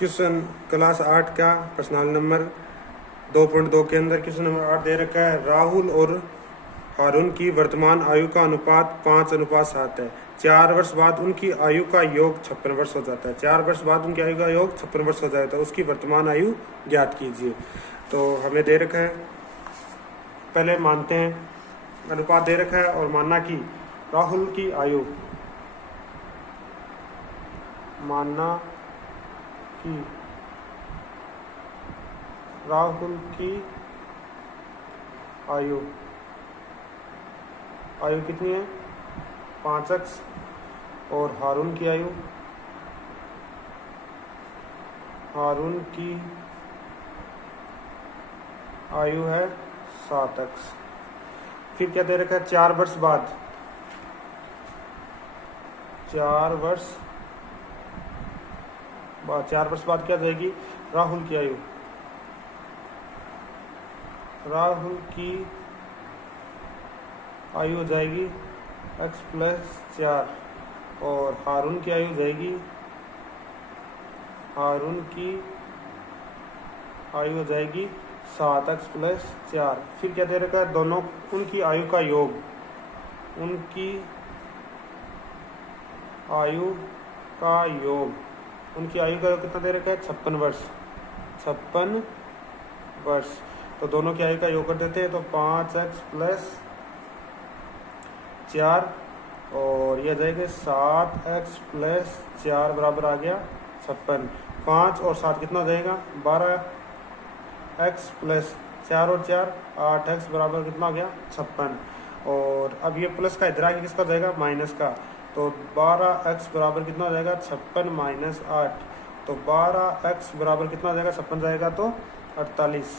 Question class 8 का प्रश्न number 2.2 के अंदर क्वेश्चन नंबर 8 दे रखा है। राहुल और हारून की वर्तमान आयु का अनुपात 5:7 है। 4 वर्ष बाद उनकी आयु का योग 56 वर्ष हो जाता है। 4 वर्ष बाद उनकी आयु का योग 56 वर्ष हो जाता है। उसकी वर्तमान आयु ज्ञात कीजिए। तो हमें दे रखा है, पहले मानते हैं अनुपात दे रखा है और मानना कि राहुल की आयु, मानना कि राहुल की आयु कितनी है 5x और हारून की आयु है 7x। फिर क्या दे रखा है 4 वर्ष बाद, 4 वर्ष बाद क्या जाएगी राहुल की आयु हो जाएगी x + 4 और हारून की आयु हो जाएगी 7x + 4। फिर क्या दे रखा है दोनों उनकी आयु का योग, उनकी आयु का योग कितना दे रखा है 56 वर्ष। तो दोनों की आयु का योग कर देते हैं तो 5x + 4 और यह जाएगा 7x + 4 बराबर आ गया 56। 5 और 7 कितना हो जाएगा 12x + 4 और 4 8x बराबर कितना हो गया 56। और अब ये प्लस का इधर आगे किसका जाएगा माइनस का, तो 12x बराबर कितना हो जाएगा 56 - 8। तो 12x बराबर कितना हो जाएगा 56 जाएगा तो 48।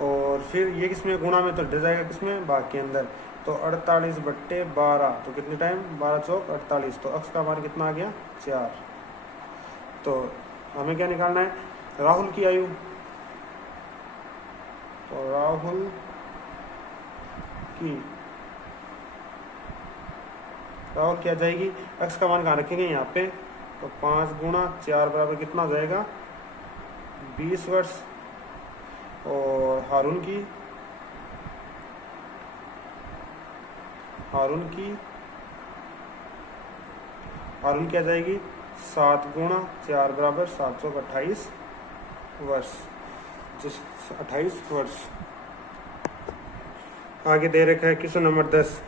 और फिर ये किसमें गुणा में तो डर जाएगा किसमें भाग के अंदर, तो 48/12 तो कितने टाइम 12 चौक 48। तो x का मान कितना आ गया 4। तो हमें क्या निकालना है राहुल की आयु, तो राहुल क्या जाएगी x का मान कहाँ रखेंगे यहाँ पे, तो 5 × 4 बराबर कितना हो जाएगा 20 वर्ष। और हारून की क्या जाएगी 7 × 4 बराबर 7 चौक 28 वर्ष, 28 वर्ष। आगे दे रखा है क्वेश्चन नंबर 10।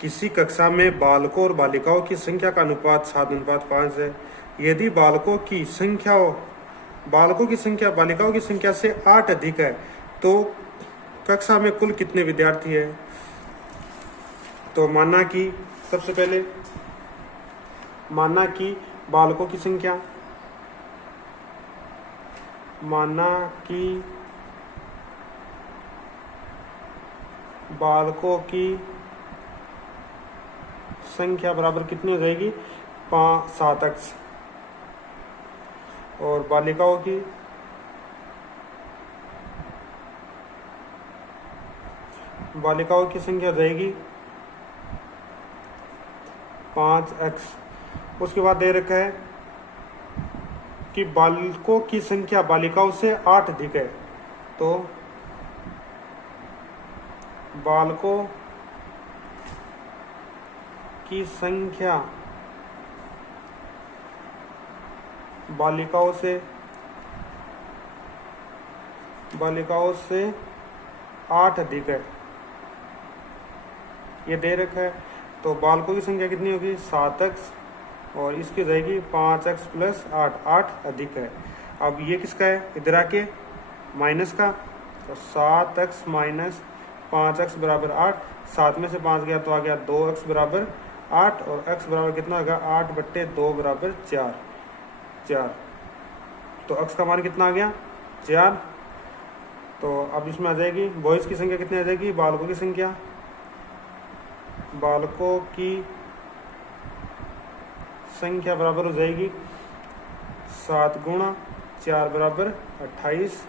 किसी कक्षा में बालकों और बालिकाओं की संख्या का अनुपात 7:5 है। यदि बालकों की संख्या बालिकाओं की संख्या से 8 अधिक है तो कक्षा में कुल कितने विद्यार्थी है। तो माना कि सबसे पहले बालकों की संख्या, बराबर कितनी हो जाएगी 7x और बालिकाओं की संख्या जाएगी 5x। उसके बाद दे रखा है कि बालकों की संख्या बालिकाओं से 8 अधिक है, तो बालकों की संख्या बालिकाओं से 8 अधिक है, ये दे रखा है। तो बालकों की संख्या कितनी होगी 7x और इसकी जाएगी 5x + 8 अधिक है। अब ये किसका है इधर आके माइनस का, तो 7x - 5x बराबर 8। 7 में से 5 गया तो आ गया 2x बराबर 8 और x बराबर कितना होगा 8/2 बराबर 4। तो x का मान कितना आ गया 4। तो अब इसमें आ जाएगी बॉयज़ की संख्या कितनी आ जाएगी, बालकों की संख्या बराबर हो जाएगी 7 × 4 बराबर 28।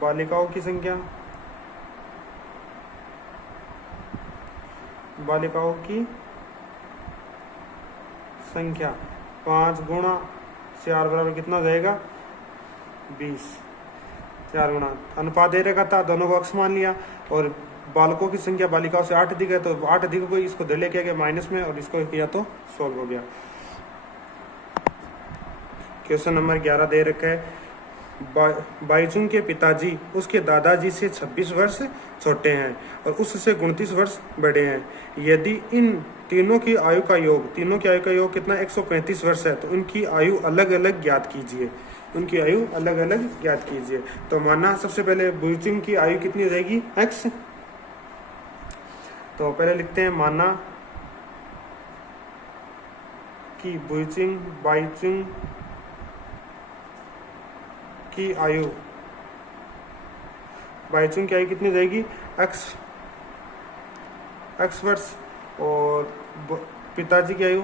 बालिकाओं की संख्या बालिकाओं की संख्या 5 गुणा 4 बराबर कितना हो जाएगा 20। 4 गुना अनुपात दे रखा था, दोनों को अक्स मान लिया और बालकों की संख्या बालिकाओं से 8 अधिक है, तो 8 अधिक को इसको दे लेके गया माइनस में और इसको किया तो सोल्व हो गया। क्वेश्चन नंबर 11 दे रखा है बाईचुंग के पिताजी उसके दादाजी से 26 वर्ष छोटे हैं और उससे 29 वर्ष बड़े हैं। यदि इन तीनों की आयु का योग कितना 135 वर्ष है, तो उनकी आयु अलग अलग ज्ञात कीजिए। उनकी आयु अलग अलग ज्ञात कीजिए। तो माना सबसे पहले बाईचुंग की आयु कितनी हो जाएगी x। तो पहले लिखते हैं माना कि बाईचुंग की आयु कितनी हो जाएगी x वर्ष और पिताजी की आयु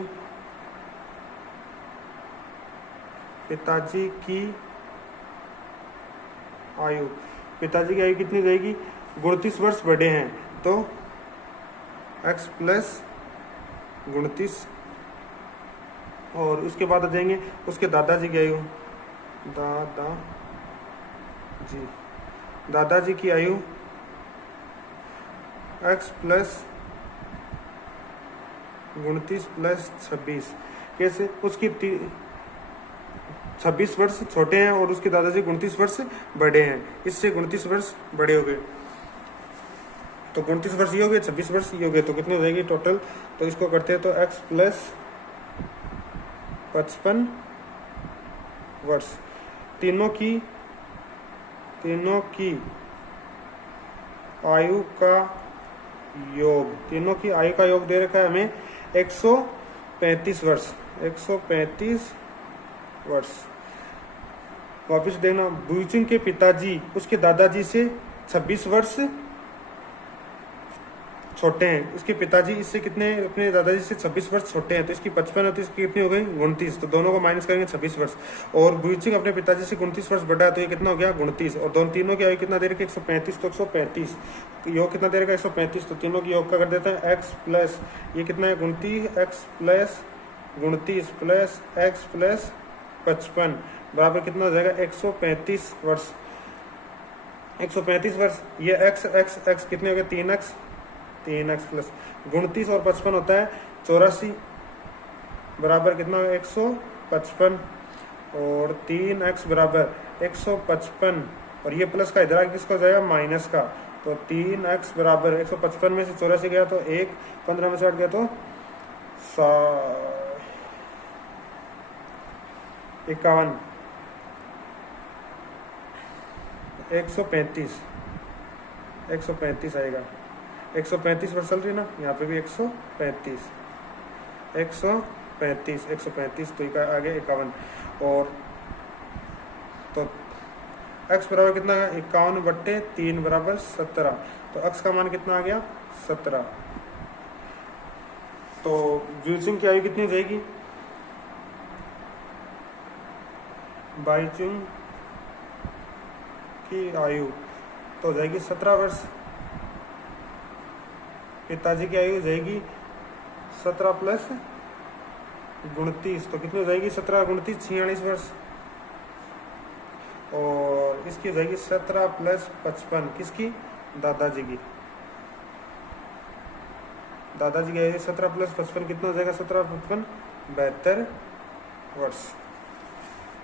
कितनी हो जाएगी 29 वर्ष बड़े हैं, तो x प्लस 29 और उसके बाद आ जाएंगे उसके दादाजी की आयु दादाजी की आयु x प्लस 29 प्लस 26। कैसे? उसकी 26 वर्ष छोटे हैं और उसके दादाजी 29 वर्ष बड़े हैं, इससे 29 वर्ष बड़े हो गए, तो 29 वर्ष ये हो गए, 26 वर्ष ये हो गए, तो कितनी हो जाएगी टोटल? तो इसको करते हैं तो x प्लस 55 वर्ष। तीनों की आयु का योग दे रखा है हमें 135 वर्ष। वापिस देखना, बाईचुंग के पिताजी उसके दादाजी से 26 वर्ष छोटे हैं। इसके पिताजी इससे कितने अपने दादाजी से 26 वर्ष छोटे हैं, तो इसकी 55 होती है, इसकी कितनी हो गई 29, तो दोनों को माइनस करेंगे 26 वर्ष। और बाईचुंग अपने पिताजी से 29 वर्ष बड़ा है, तो ये कितना हो गया 29, और दोनों तीनों की आयु कितना दे रखा है 135, तो 135 योग कितना दे रखा है 135, तो तीनों की योग का कर देते हैं x प्लस ये कितना है 29 x plus 29 plus x plus 55 बराबर कितना हो जाएगा 135 वर्ष। 135 वर्ष ये x कितने हो गए 3x प्लस 29 और 55 होता है 84 बराबर कितना 155 और 3x बराबर 155 और ये प्लस का इधर किसका हो जाएगा माइनस का, तो 3x बराबर 155 में से 84 गया तो 1, 15 में से 8 गया तो 51 135 आएगा। 135 पर चल रही ना, यहाँ पे भी 135 तो आगे 51 और तो x बराबर कितना है 51/3 बराबर 17, तो x का मान कितना आ गया 17। तो बाईचुंग की आयु कितनी हो जाएगी, बाईचुंग की आयु तो हो जाएगी 17 वर्ष। पिताजी की आयु हो जाएगी 17 प्लस 29, तो कितनी हो जाएगी 17 29 46 वर्ष। और इसकी हो जाएगी 17 प्लस 55 किसकी दादाजी की आयु 17 प्लस 55 कितना हो जाएगा 17 55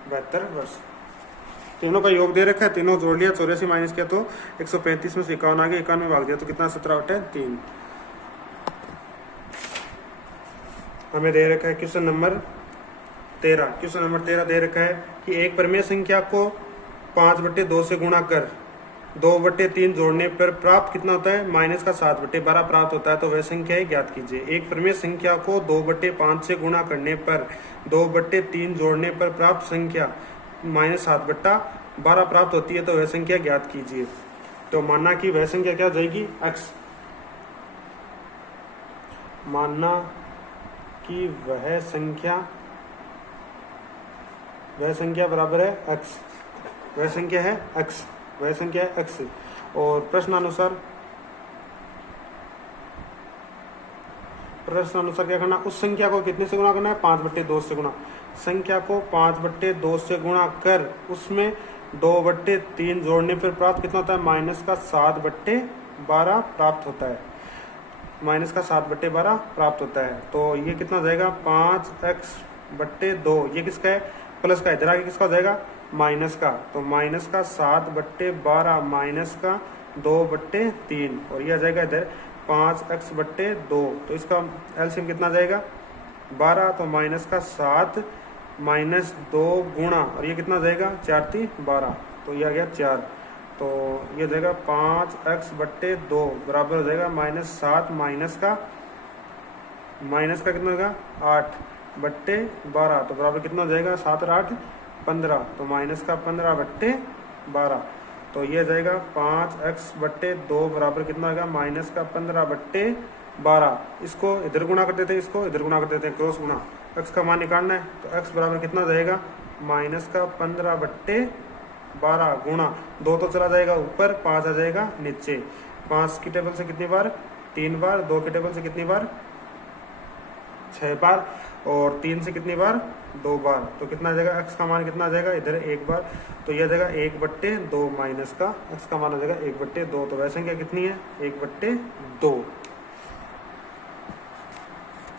72 वर्ष। तीनों का योग दे रखा है, तीनों जोड़ लिया, 84 माइनस किया तो 135 में से 51 आ गया, 51 में भाग दिया तो कितना 17 बटे 3। हमें दे रखा है क्वेश्चन नंबर 13 दे रखा है कि एक परिमेय संख्या को 5/2 से गुणा कर 2/3 जोड़ने पर प्राप्त कितना होता है माइनस का 7/12 प्राप्त होता है, तो वह संख्या ही ज्ञात कीजिए। एक परिमेय संख्या को 2/5 से गुणा करने पर 2/3 जोड़ने पर प्राप्त संख्या माइनस 7/12 प्राप्त होती है, तो वह संख्या ज्ञात कीजिए। तो मानना कि वह संख्या क्या हो जाएगी x, मानना कि वह संख्या बराबर है x, वह संख्या है x। और प्रश्नानुसार क्या करना, उस संख्या को कितने से गुणा करना है 5/2 से गुणा। संख्या को 5/2 से गुणा कर उसमें 2/3 जोड़ने पर प्राप्त कितना होता है, माइनस का 7/12 प्राप्त होता है, माइनस का 7/12 प्राप्त होता है। तो ये कितना हो जाएगा, 5x/2, ये किसका है, प्लस का, इधर आगे किसका हो जाएगा, माइनस का, तो माइनस का 7/12 माइनस का 2/3, और ये आ जाएगा इधर 5x/2, तो इसका एलसीएम कितना आ जाएगा 12, तो माइनस का 7 माइनस 2 गुणा, और ये कितना हो जाएगा 4×3=12, तो ये आ गया 4, तो ये हो जाएगा 5x/2 बराबर हो जाएगा -7 माइनस का कितना होगा 8/12, तो बराबर कितना हो जाएगा 7 और 8 15, तो माइनस का 15/12, तो ये जाएगा 5x/2 बराबर कितना होगा माइनस का 15/12। इसको इधर गुणा कर देते हैं, इसको इधर गुणा कर देते हैं, क्रॉस गुणा, x का मान निकालना है, तो x बराबर कितना हो जाएगा माइनस का 15/12 गुणा 2 तो चला जाएगा ऊपर, 5 आ जाएगा नीचे, 5 की टेबल से कितनी बार 3 बार, 2 की टेबल से कितनी बार 6 बार, और 3 से कितनी बार 2 बार, तो कितना आ जाएगा x का मान कितना आ जाएगा इधर 1 बार, तो यह आ जाएगा 1/2 माइनस का x का मान आ जाएगा 1/2, तो वह संख्या कितनी है 1/2।